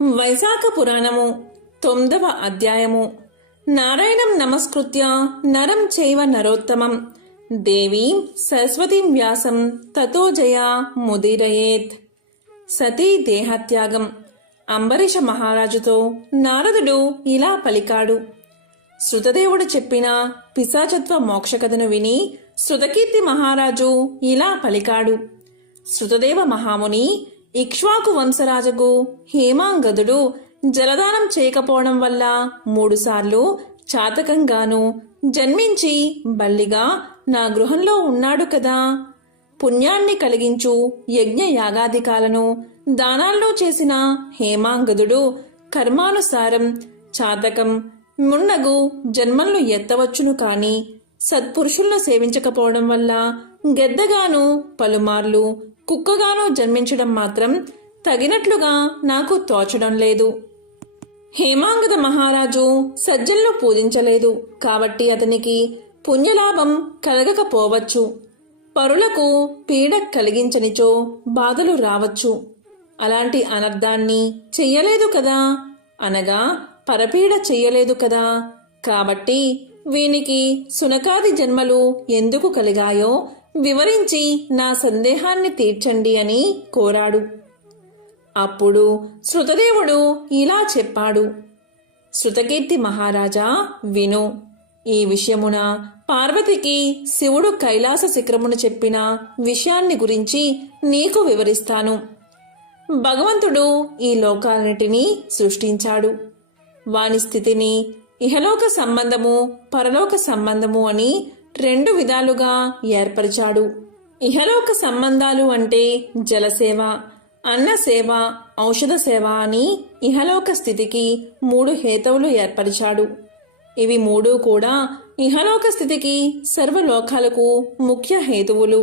వైశాఖ పురాణము 9వ అధ్యాయము. నారాయణం నమస్కృత్య నరం చైవ నరోత్తమం దేవీం సరస్వతీం వ్యాసం తతో జయా ముదీరయేత్. సతీ దేహత్యాగం. అంబరీష మహారాజుతో నారదుడు ఇలా పలికాడు. శృతదేవుడు చెప్పిన పిశాచత్వ మోక్షకథను విని శృతకీర్తి మహారాజు ఇలా పలికాడు. శృతదేవ మహాముని ఇక్ష్వాకు వంశరాజుకు హేమాంగదుడు జలదానం చేయకపోవడం వల్ల 3 సార్లు చాతకంగాను జన్మించి బల్లిగా నా గృహంలో ఉన్నాడు కదా. పుణ్యాన్ని కలిగించు యజ్ఞ యాగాదికాలను దానాల్లో చేసిన హేమాంగదుడు కర్మానుసారం చాతకం మున్నగు జన్మలను ఎత్తవచ్చును కాని సత్పురుషులను సేవించకపోవడం వల్ల గెద్దగాను పలుమార్లు కుక్కగాను జన్మించడం మాత్రం తగినట్లుగా నాకు తోచడం లేదు. హేమాంగద మహారాజు సజ్జలను పూజించలేదు కాబట్టి అతనికి పుణ్యలాభం కలగకపోవచ్చు. పరులకు పీడ కలిగించనిచో బాధలు రావచ్చు. అలాంటి అనర్థాన్ని చెయ్యలేదు కదా, అనగా పరపీడ చెయ్యలేదు కదా. కాబట్టి వీనికి సునకాది జన్మలు ఎందుకు కలిగాయో వివరించి నా సందేహాన్ని తీర్చండి అని కోరాడు. అప్పుడు శృతదేవుడు ఇలా చెప్పాడు. శృతకీర్తి మహారాజా విను. ఈ విషయమున పార్వతికి శివుడు కైలాస శిఖరమును చెప్పిన విషయాన్ని గురించి నీకు వివరిస్తాను. భగవంతుడు ఈ లోకాలన్నిటినీ సృష్టించాడు. వాని స్థితిని ఇహలోక సంబంధము పరలోక సంబంధము అని 2 విధాలుగా ఏర్పరిచాడు. ఇహలోక సంబంధాలు అంటే జలసేవ, అన్నసేవ, ఔషధ సేవ అని ఇహలోక స్థితికి 3 హేతువులు ఏర్పరిచాడు. ఇవి 3 కూడా ఇహలోక స్థితికి సర్వలోకాలకు ముఖ్య హేతువులు.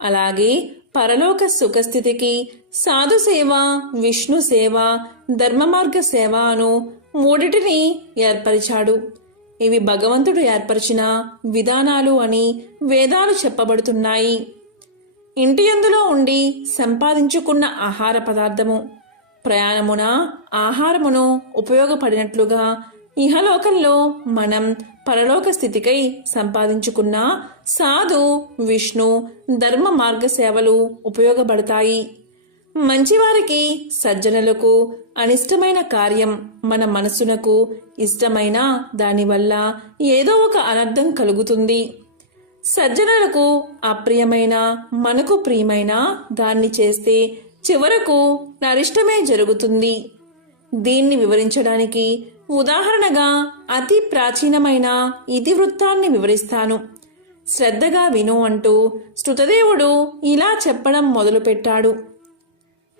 అలాగే పరలోక సుఖస్థితికి సాధుసేవ, విష్ణు సేవ, ధర్మమార్గ సేవ అను 3టిని ఏర్పరిచాడు. ఇవి భగవంతుడు ఏర్పరిచిన విధానాలు అని వేదాలు చెప్పబడుతున్నాయి. ఇంటి యందులో ఉండి సంపాదించుకున్న ఆహార పదార్థము ప్రయాణమున ఆహారమును ఉపయోగపడినట్లుగా ఇహలోకంలో మనం పరలోక స్థితికై సంపాదించుకున్న సాధు, విష్ణు, ధర్మ మార్గ సేవలు ఉపయోగపడతాయి. మంచివారికి సజ్జనులకు అనిష్టమైన కార్యం మన మనసునకు ఇష్టమైన దానివల్ల ఏదో ఒక అనర్థం కలుగుతుంది. సజ్జనులకు అప్రియమైన మనకు ప్రియమైన దాన్ని చేస్తే చివరకు నరిష్టమే జరుగుతుంది. దీన్ని వివరించడానికి ఉదాహరణగా అతి ప్రాచీనమైన ఇతివృత్తాన్ని వివరిస్తాను. శ్రద్ధగా విను అంటూ శృతదేవుడు ఇలా చెప్పడం మొదలుపెట్టాడు.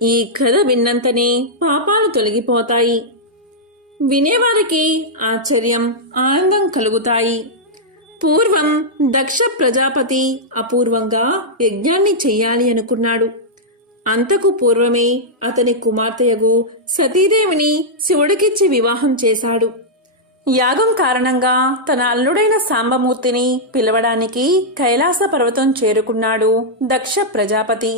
ఈ కథ విన్నంతనే పాపాలు తొలగిపోతాయి. వినేవారికి ఆశ్చర్యం, ఆనందం కలుగుతాయి. పూర్వం దక్ష ప్రజాపతి అపూర్వంగా యజ్ఞాన్ని చెయ్యాలి అనుకున్నాడు. అంతకు పూర్వమే అతని కుమార్తెయగు సతీదేవిని శివుడికిచ్చి వివాహం చేశాడు. యాగం కారణంగా తన అల్లుడైన సాంబమూర్తిని పిలవడానికి కైలాస పర్వతం చేరుకున్నాడు దక్ష ప్రజాపతి.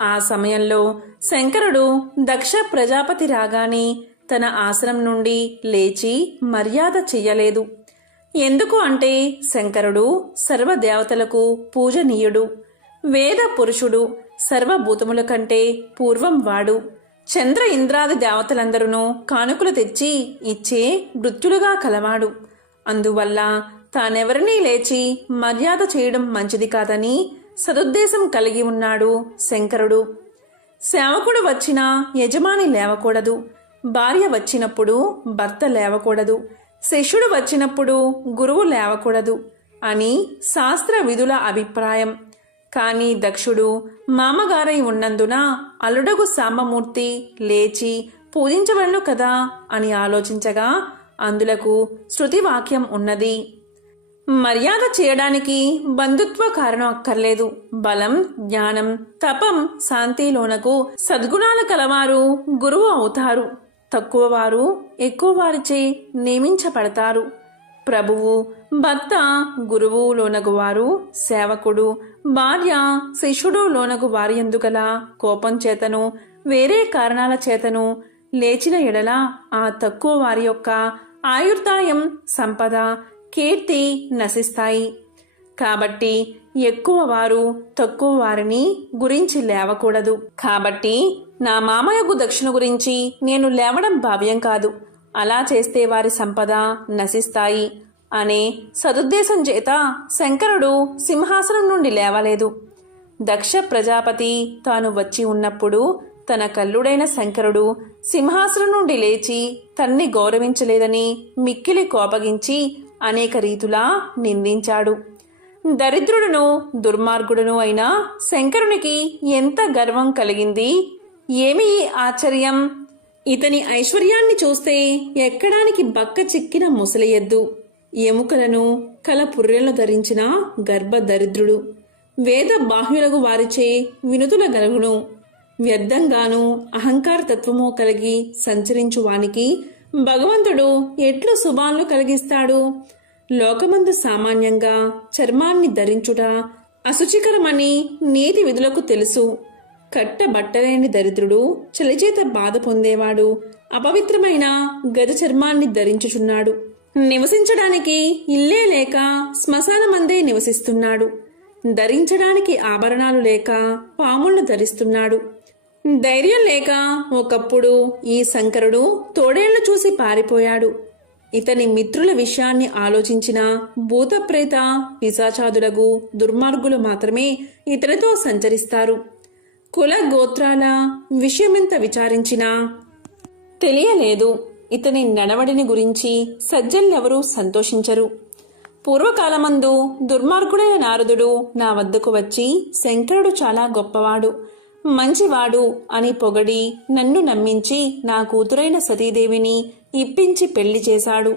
ఆ సమయంలో శంకరుడు దక్ష ప్రజాపతి రాగానే తన ఆసనం నుండి లేచి మర్యాద చెయ్యలేదు. ఎందుకు అంటే శంకరుడు సర్వదేవతలకు పూజనీయుడు, వేద పురుషుడు, సర్వభూతముల కంటే పూర్వం వాడు. చంద్ర ఇంద్రాది దేవతలందరూ కానుకలు తెచ్చి ఇచ్చే మృత్యులుగా కలవాడు. అందువల్ల తానెవరినీ లేచి మర్యాద చేయడం మంచిది కాదని సదుద్దేశం కలిగి ఉన్నాడు శంకరుడు. సేవకుడు వచ్చినా యజమాని లేవకూడదు, భార్య వచ్చినప్పుడు భర్త లేవకూడదు, శిష్యుడు వచ్చినప్పుడు గురువు లేవకూడదు అని శాస్త్ర విధుల అభిప్రాయం. కాని దక్షుడు మామగారై ఉన్నందున అల్లుడగు సాంబమూర్తి లేచి పూజించవలను కదా అని ఆలోచించగా అందులకు శృతివాక్యం ఉన్నది. మర్యాద చేయడానికి బంధుత్వ కారణం అక్కర్లేదు. బలం, జ్ఞానం, తపం, శాంతిలోనకు సద్గుణాలు కలవారు గురువు అవుతారు. తక్కువ వారు ఎక్కువ వారిచే నియమించబడతారు. ప్రభువు, భర్త, గురువు లోనగువారు సేవకుడు, భార్య, శిష్యుడు లోనగు వారి ఎందుగల కోపం చేతను వేరే కారణాల చేతను లేచిన ఎడల ఆ తక్కువ వారి యొక్క ఆయుర్దాయం, సంపద, కీర్తి నశిస్తాయి. కాబట్టి ఎక్కువ వారు తక్కువ వారిని గురించి లేవకూడదు. కాబట్టి నా మామయ్యకు దక్షిణ గురించి నేను లేవడం భావ్యం కాదు. అలా చేస్తే వారి సంపద నశిస్తాయి అనే సదుద్దేశం చేత శంకరుడు సింహాసనం నుండి లేవలేదు. దక్ష ప్రజాపతి తాను వచ్చి ఉన్నప్పుడు తన కల్లుడైన శంకరుడు సింహాసనం నుండి లేచి తన్ని గౌరవించలేదని మిక్కిలి కోపగించి అనేక రీతులా నిందించాడు. దరిద్రుడును దుర్మార్గుడును అయిన శంకరునికి ఎంత గర్వం కలిగింది! ఏమి ఈ ఆశ్చర్యం! ఇతని ఐశ్వర్యాన్ని చూస్తే ఎక్కడానికి బక్క చిక్కిన ముసలి ఎద్దు, ఎముకలను కల పుర్రెలను ధరించిన గర్భ దరిద్రుడు, వేద బాహ్యులకు వారిచే వినుతుల గలుగును, వ్యర్థంగాను అహంకార తత్వము కలిగి సంచరించు వానికి భగవంతుడు ఎట్లు శుభాలను కలిగిస్తాడు? లోకమందు సామాన్యంగా చర్మాన్ని ధరించుట అశుచికరమని నీతి విధులకు తెలుసు. కట్టబట్టలేని దరిద్రుడు చలిచేత బాధ పొందేవాడు అపవిత్రమైన గజ చర్మాన్ని ధరించుచున్నాడు. నివసించడానికి ఇల్లే లేక శ్మశానమందే నివసిస్తున్నాడు. ధరించడానికి ఆభరణాలు లేక పాములను ధరిస్తున్నాడు. ధైర్యం లేక ఒకప్పుడు ఈ శంకరుడు తోడేళ్లు చూసి పారిపోయాడు. ఇతని మిత్రుల విషయాన్ని ఆలోచించిన భూతప్రేత పిశాచాదులకు దుర్మార్గులు మాత్రమే ఇతనితో సంచరిస్తారు. కుల గోత్రాల విషయమెంత విచారించినా తెలియలేదు. ఇతని నడవడిని గురించి సజ్జనులెవరూ సంతోషించరు. పూర్వకాలమందు దుర్మార్గుడైన నారదుడు నా వద్దకు వచ్చి శంకరుడు చాలా గొప్పవాడు, మంచివాడు అని పొగడి నన్ను నమ్మించి నా కూతురైన సతీదేవిని ఇప్పించి పెళ్లి చేశాడు.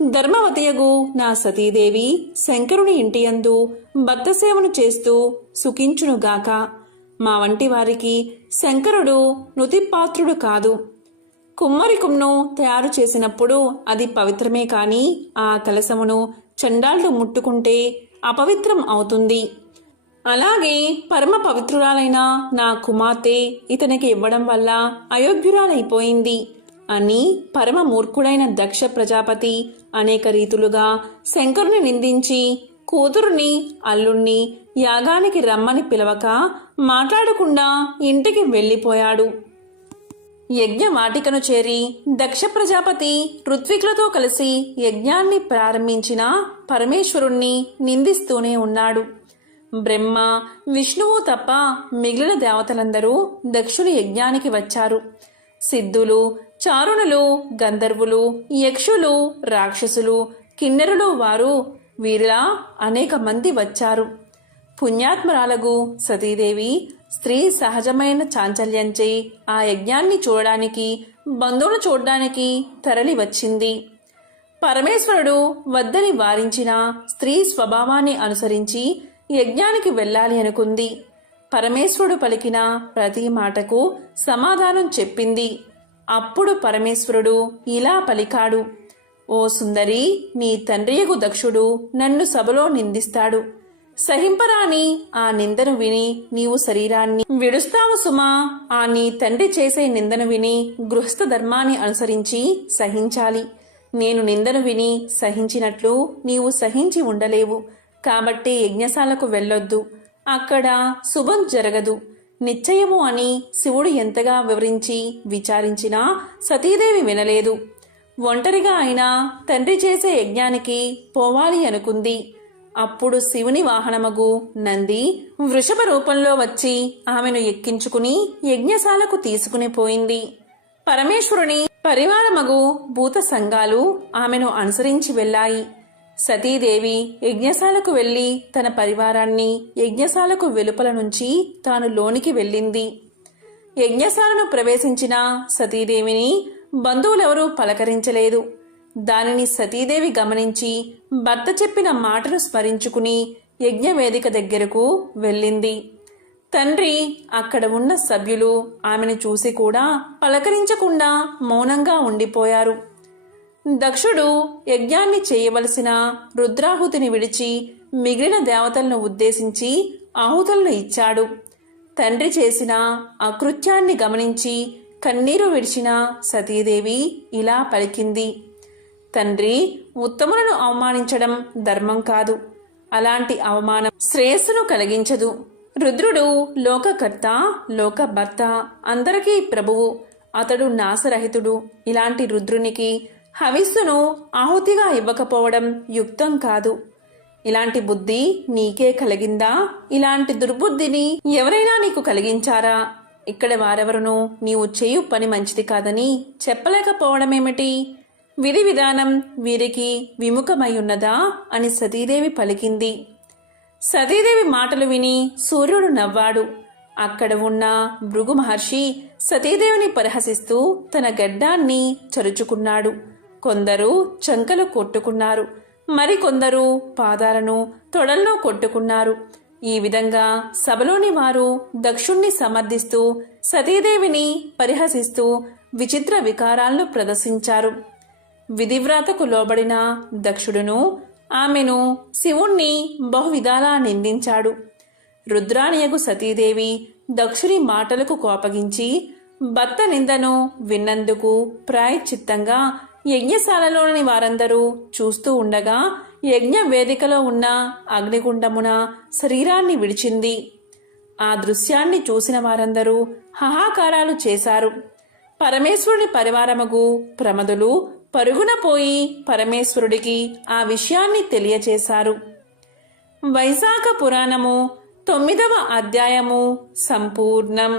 ధర్మవతియగు నా సతీదేవి శంకరుని ఇంటియందు భర్త సేవను చేస్తూ సుఖించునుగాక. మా వంటి వారికి శంకరుడు నుతిపాత్రుడు కాదు. కుమ్మరికుమ్ను తయారు చేసినప్పుడు అది పవిత్రమే కాని ఆ కలశమును చండాలుడు ముట్టుకుంటే అపవిత్రం అవుతుంది. అలాగే పరమ పవిత్రురాలైన నా కుమార్తె ఇతనికి ఇవ్వడం వల్ల అయోగ్యురాలైపోయింది అని పరమ మూర్ఖుడైన దక్ష ప్రజాపతి అనేక రీతులుగా శంకరుని నిందించి కూతురుని అల్లుణ్ణి యాగానికి రమ్మని పిలవక మాట్లాడకుండా ఇంటికి వెళ్ళిపోయాడు. యజ్ఞవాటికను చేరి దక్ష ప్రజాపతి ఋత్వికులతో కలిసి యజ్ఞాన్ని ప్రారంభించిన పరమేశ్వరుణ్ణి నిందిస్తూనే ఉన్నాడు. బ్రహ్మ, విష్ణువు తప్ప మిగిలిన దేవతలందరూ దక్షుని యజ్ఞానికి వచ్చారు. సిద్ధులు, చారుణులు, గంధర్వులు, యక్షులు, రాక్షసులు, కిన్నెరులు వారు వీరిలా అనేక మంది వచ్చారు. పుణ్యాత్మరాలగు సతీదేవి స్త్రీ సహజమైన చాంచల్యంచే ఆ యజ్ఞాన్ని చూడడానికి, బంధువులు చూడడానికి తరలి వచ్చింది. పరమేశ్వరుడు వద్దని వారించిన స్త్రీ స్వభావాన్ని అనుసరించి యజ్ఞానికి వెళ్ళాలి అనుకుంది. పరమేశ్వరుడు పలికిన ప్రతి మాటకు సమాధానం చెప్పింది. అప్పుడు పరమేశ్వరుడు ఇలా పలికాడు: ఓ సుందరి, నీ తండ్రియగు దక్షుడు నన్ను సభలో నిందిస్తాడు. సహింపరాని ఆ నిందను విని నీవు శరీరాన్ని విడుస్తావు సుమా. ఆ నీ తండ్రి చేసే నిందను విని గృహస్థ ధర్మాన్ని అనుసరించి సహించాలి. నేను నిందను విని సహించినట్లు నీవు సహించి ఉండలేవు. కాబట్టి యజ్ఞశాలకు వెళ్ళొద్దు, అక్కడ శుభం జరగదు నిశ్చయము అని శివుడు ఎంతగా వివరించి విచారించినా సతీదేవి వినలేదు. ఒంటరిగా అయినా తండ్రి చేసే యజ్ఞానికి పోవాలి అనుకుంది. అప్పుడు శివుని వాహనమగు నంది వృషభ రూపంలో వచ్చి ఆమెను ఎక్కించుకుని యజ్ఞశాలకు తీసుకుని పోయింది. పరమేశ్వరుని పరివారమగు భూత సంఘాలు ఆమెను అనుసరించి వెళ్ళాయి. సతీదేవి యజ్ఞశాలకు వెళ్లి తన పరివారాన్ని యజ్ఞశాలకు వెలుపల నుంచి తాను లోనికి వెళ్ళింది. యజ్ఞశాలను ప్రవేశించిన సతీదేవిని బంధువులెవరూ పలకరించలేదు. దానిని సతీదేవి గమనించి భర్త చెప్పిన మాటను స్మరించుకుని యజ్ఞవేదిక దగ్గరకు వెళ్ళింది. తండ్రి, అక్కడ ఉన్న సభ్యులు ఆమెను చూసి కూడా పలకరించకుండా మౌనంగా ఉండిపోయారు. దక్షుడు యజ్ఞాన్ని చేయవలసిన రుద్రాహుతిని విడిచి మిగిలిన దేవతలను ఉద్దేశించి ఆహుతులను ఇచ్చాడు. తండ్రి చేసిన అకృత్యాన్ని గమనించి కన్నీరు విడిచిన సతీదేవి ఇలా పలికింది. తండ్రి, ఉత్తములను అవమానించడం ధర్మం కాదు. అలాంటి అవమానం శ్రేయస్సును కలిగించదు. రుద్రుడు లోకకర్త, లోకభర్త, అందరికీ ప్రభువు. అతడు నాశరహితుడు. ఇలాంటి రుద్రునికి హవిస్సును ఆహుతిగా ఇవ్వకపోవడం యుక్తం కాదు. ఇలాంటి బుద్ధి నీకే కలిగిందా? ఇలాంటి దుర్బుద్ధిని ఎవరైనా నీకు కలిగించారా? ఇక్కడ వారెవరునూ నీవు చేయు పని మంచిది కాదని చెప్పలేకపోవడమేమిటి? విధి విధానం వీరికి విముఖమయ్యున్నదా అని సతీదేవి పలికింది. సతీదేవి మాటలు విని సూర్యుడు నవ్వాడు. అక్కడ ఉన్న భృగు మహర్షి సతీదేవిని పరిహసిస్తూ తన గడ్డాన్ని చరుచుకున్నాడు. కొందరు చంకలు కొట్టుకున్నారు, మరికొందరు పాదాలను తొడల్లో కొట్టుకున్నారు. ఈ విధంగా సభలోని వారు దక్షుణ్ణి సమర్థిస్తూ సతీదేవిని పరిహసిస్తూ విచిత్ర వికారాలను ప్రదర్శించారు. విధివ్రాతకు లోబడిన దక్షుడును ఆమెను శివుణ్ణి బహువిధాలా నిందించాడు. రుద్రాణియగు సతీదేవి దక్షుని మాటలకు కోపగించి భర్త నిందను విన్నందుకు ప్రాయశ్చిత్తంగా యజ్ఞశాలలోని వారందరూ చూస్తూ ఉండగా యజ్ఞ వేదికలో ఉన్న అగ్నిగుండమున శరీరాన్ని విడిచింది. ఆ దృశ్యాన్ని చూసిన వారందరూ హాహాకారాలు చేశారు. పరమేశ్వరుని పరివారమగు ప్రమదులు పరుగున పోయి పరమేశ్వరుడికి ఆ విషయాన్ని తెలియచేశారు. వైశాఖ పురాణము 9వ అధ్యాయము సంపూర్ణం.